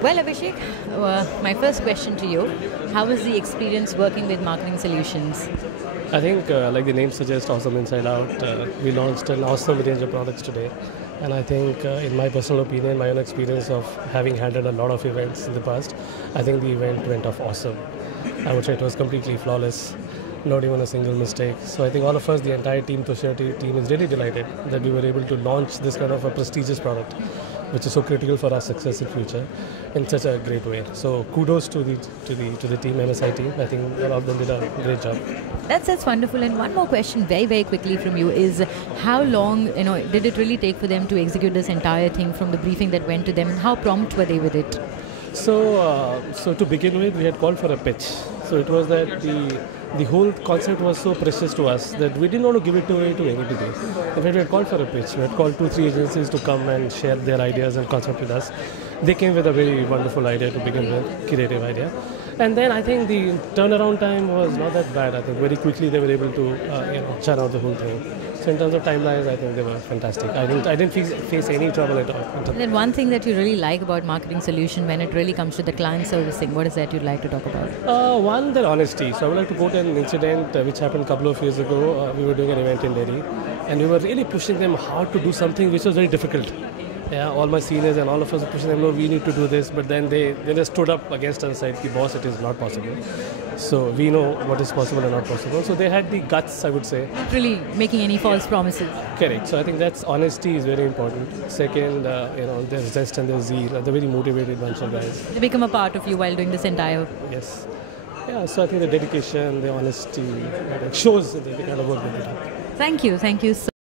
Well, Abhishek, my first question to you, how was the experience working with Marketing Solutions? I think, like the name suggests, Awesome Inside Out, we launched an awesome range of products today. And I think, in my personal opinion, my own experience of having handled a lot of events in the past, I think the event went off awesome. I would say it was completely flawless, not even a single mistake. So I think all of us, the entire team, Toshiya team, is really delighted that we were able to launch this kind of a prestigious product, which is so critical for our success in future, in such a great way. So kudos to the team, MSI team. I think all of them did a great job. That's wonderful. And one more question, very quickly from you, is how long did it really take for them to execute this entire thing from the briefing that went to them? How prompt were they with it? So to begin with, we had called for a pitch. So it was that the whole concept was so precious to us that we didn't want to give it away to anybody. In fact, we had called for a pitch. We had called 2-3 agencies to come and share their ideas and concept with us. They came with a very wonderful idea to begin with, creative idea. And then I think the turnaround time was not that bad. I think very quickly they were able to churn out the whole thing. So in terms of timelines, I think they were fantastic. I didn't face any trouble at all. And then one thing that you really like about Marketing Solution when it really comes to the client servicing, what is that you'd like to talk about? One, their honesty. So I would like to quote an incident which happened a couple of years ago. We were doing an event in Delhi and we were really pushing them how to do something which was very difficult. Yeah, all my seniors and all of us were pushing them, no, we need to do this, but then they just stood up against us and said, boss, it is not possible. So we know what is possible and not possible. So they had the guts, I would say. Not really making any false promises. Correct. So I think that's honesty is very important. Second, their zest and their zeal. They're very motivated bunch of guys. They become a part of you while doing this entire... Yes. Yeah, so I think the dedication, the honesty, it shows the kind of work that they do. Thank you so